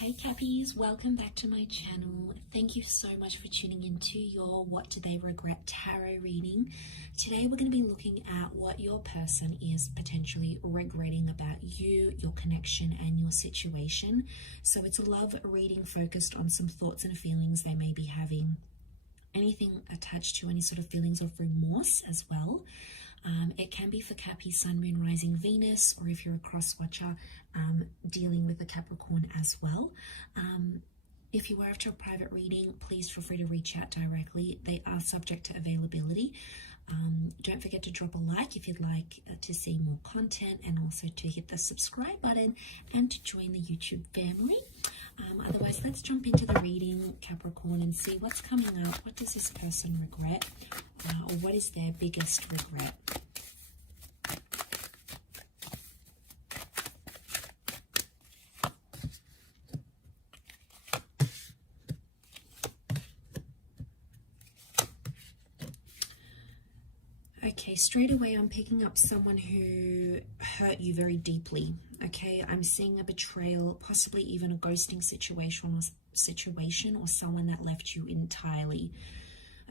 Hey Cappies, welcome back to my channel. Thank you so much for tuning into your What Do They Regret tarot reading. Today we're going to be looking at what your person is potentially regretting about you, your connection and your situation. So it's a love reading focused on some thoughts and feelings they may be having. Anything attached to any sort of feelings of remorse as well. It can be for Cappy, Sun, Moon, Rising, Venus, or if you're a cross watcher, dealing with a Capricorn as well. If you are after a private reading, please feel free to reach out directly. They are subject to availability. Don't forget to drop a like if you'd like to see more content, and also to hit the subscribe button and to join the YouTube family. Otherwise, let's jump into the reading, Capricorn, and see what's coming up. What does this person regret, or what is their biggest regret? Okay, straight away I'm picking up someone who hurt you very deeply. Okay, I'm seeing a betrayal, possibly even a ghosting situation or someone that left you entirely.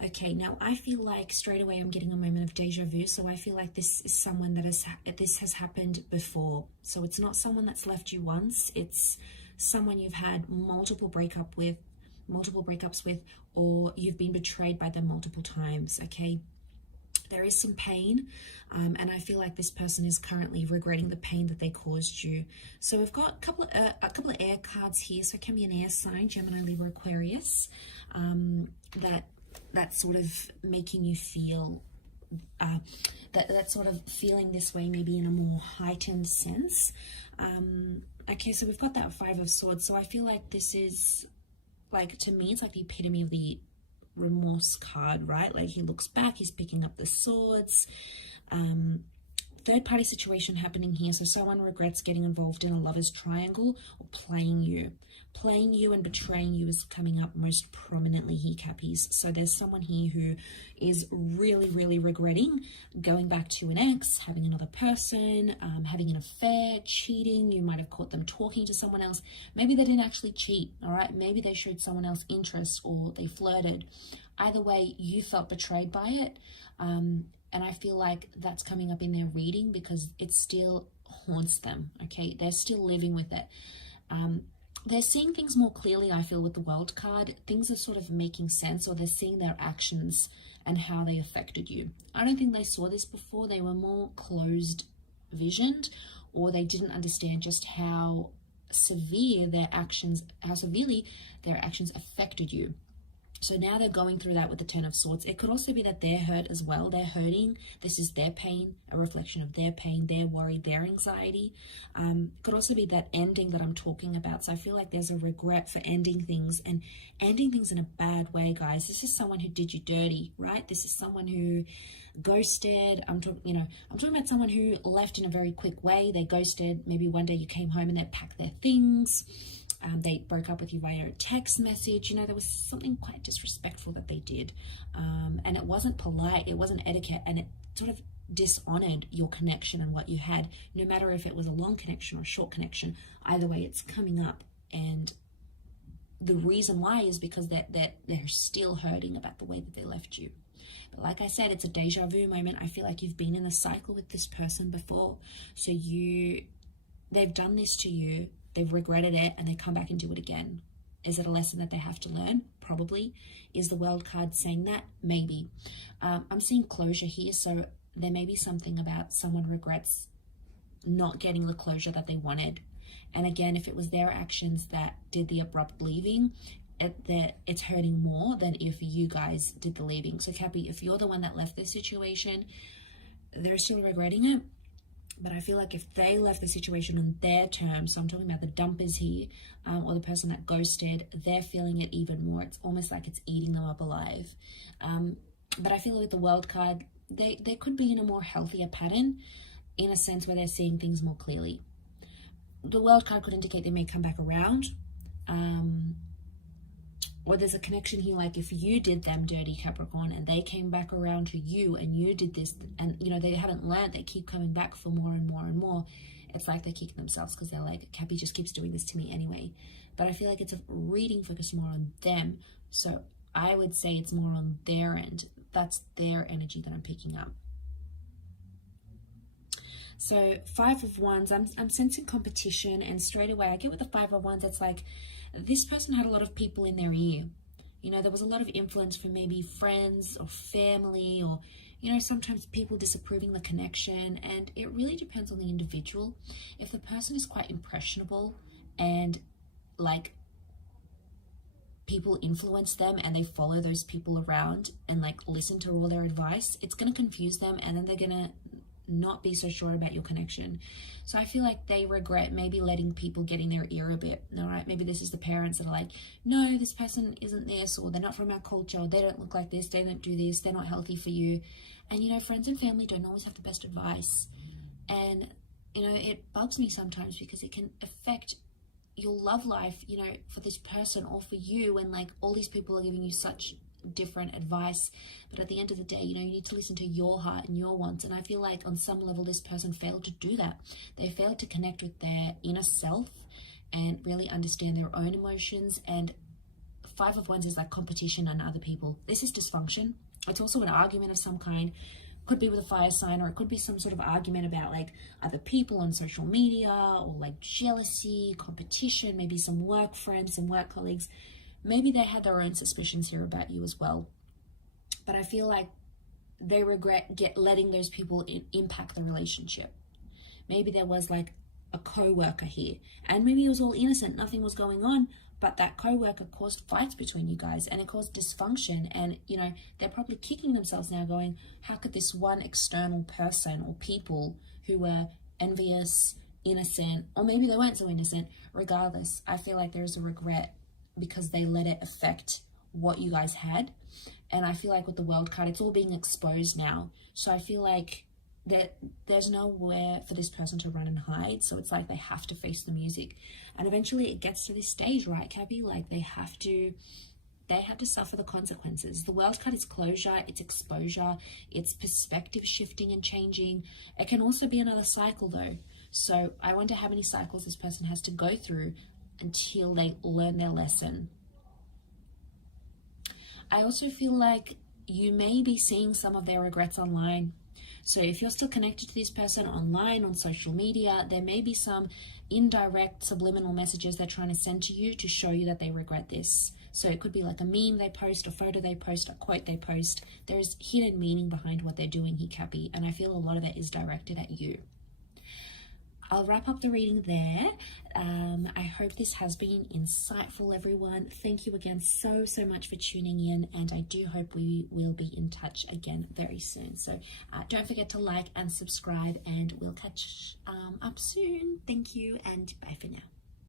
Okay, now I feel like straight away I'm getting a moment of deja vu. So I feel like this is someone that has happened before. So it's not someone that's left you once. It's someone you've had multiple breakups with, or you've been betrayed by them multiple times. Okay. There is some pain, and I feel like this person is currently regretting the pain that they caused you. So we've got a couple of air cards here. So it can be an air sign, Gemini, Libra, Aquarius, that's sort of making you feel that sort of feeling this way, maybe in a more heightened sense. Okay, so we've got that Five of Swords. So I feel like this is, like, to me, it's like the epitome of the remorse card, right? Like, he looks back, he's picking up the swords. Third party situation happening here. So someone regrets getting involved in a lover's triangle or playing you and betraying you is coming up most prominently here, Cappies. So there's someone here who is really regretting going back to an ex, having another person, having an affair, cheating. You might have caught them talking to someone else. Maybe they didn't actually cheat, all right? Maybe they showed someone else interest, or they flirted. Either way, you felt betrayed by it. And I feel like that's coming up in their reading because it still haunts them, okay? They're still living with it. They're seeing things more clearly, I feel, with the World card. Things are sort of making sense, or they're seeing their actions and how they affected you. I don't think they saw this before. They were more closed visioned, or they didn't understand just how severely their actions affected you. So now they're going through that with the Ten of Swords. It could also be that they're hurt as well. They're hurting. This is their pain, a reflection of their pain, their worry, their anxiety. Could also be that ending that I'm talking about. So I feel like there's a regret for ending things, and ending things in a bad way, guys. This is someone who did you dirty, right? This is someone who ghosted. I'm talking about someone who left in a very quick way. They ghosted. Maybe one day you came home and they packed their things. They broke up with you via a text message. There was something quite disrespectful that they did. And it wasn't polite, it wasn't etiquette, and it sort of dishonored your connection and what you had, no matter if it was a long connection or a short connection. Either way, it's coming up. And the reason why is because they're still hurting about the way that they left you. But like I said, it's a deja vu moment. I feel like you've been in a cycle with this person before. So they've done this to you. They've regretted it, and they come back and do it again. Is it a lesson that they have to learn? Probably. Is the World card saying that? Maybe. I'm seeing closure here, so there may be something about someone regrets not getting the closure that they wanted. And again, if it was their actions that did the abrupt leaving, it's hurting more than if you guys did the leaving. So Cappy, if you're the one that left this situation, they're still regretting it. But I feel like if they left the situation on their terms, so I'm talking about the dumpers here, or the person that ghosted, they're feeling it even more. It's almost like it's eating them up alive. But I feel with the World card, they could be in a more healthier pattern, in a sense where they're seeing things more clearly. The World card could indicate they may come back around. Or there's a connection here, like if you did them dirty, Capricorn, and they came back around to you and you did this, and they haven't learned, they keep coming back for more and more and more. it's like they're kicking themselves because they're like, Cappy just keeps doing this to me anyway. But I feel like it's a reading focusing more on them. So I would say it's more on their end. That's their energy that I'm picking up. So 5 of Wands, I'm sensing competition, and straight away I get with the 5 of Wands, it's like this person had a lot of people in their ear. You know, there was a lot of influence from maybe friends or family, or, you know, sometimes people disapproving the connection, and it really depends on the individual. If the person is quite impressionable and like people influence them and they follow those people around and like listen to all their advice, it's going to confuse them, and then they're going to not be so sure about your connection. So I feel like they regret maybe letting people get in their ear a bit. All right, maybe this is the parents that are like, no, this person isn't this, or they're not from our culture, or they don't look like this, they don't do this, they're not healthy for you. And you know, friends and family don't always have the best advice, and you know, it bugs me sometimes because it can affect your love life, you know, for this person or for you, when like all these people are giving you such different advice. But at the end of the day, you know, you need to listen to your heart and your wants. And I feel like on some level this person failed to do that. They failed to connect with their inner self and really understand their own emotions. And 5 of Wands is like competition on other people. This is dysfunction. It's also an argument of some kind. Could be with a fire sign, or it could be some sort of argument about like other people on social media, or like jealousy, competition, maybe some work friends, some work colleagues. Maybe they had their own suspicions here about you as well. But I feel like they regret letting those people impact the relationship. Maybe there was like a co-worker here, and maybe it was all innocent, nothing was going on, but that co-worker caused fights between you guys, and it caused dysfunction. And you know, they're probably kicking themselves now going, how could this one external person or people who were envious, innocent, or maybe they weren't so innocent, regardless, I feel like there's a regret because they let it affect what you guys had. And I feel like with the World card, it's all being exposed now. So I feel like that there's nowhere for this person to run and hide. So it's like they have to face the music. And eventually it gets to this stage, right, Cappy? Like they have to suffer the consequences. The World card is closure, it's exposure, it's perspective shifting and changing. It can also be another cycle though. So I wonder how many cycles this person has to go through until they learn their lesson. I also feel like you may be seeing some of their regrets online. So if you're still connected to this person online, on social media, there may be some indirect subliminal messages they're trying to send to you to show you that they regret this. So it could be like a meme they post, a photo they post, a quote they post. There's hidden meaning behind what they're doing here, Cappy, and I feel a lot of it is directed at you. I'll wrap up the reading there. I hope this has been insightful, everyone. Thank you again so much for tuning in, and I do hope we will be in touch again very soon. So don't forget to like and subscribe, and we'll catch up soon. Thank you, and bye for now.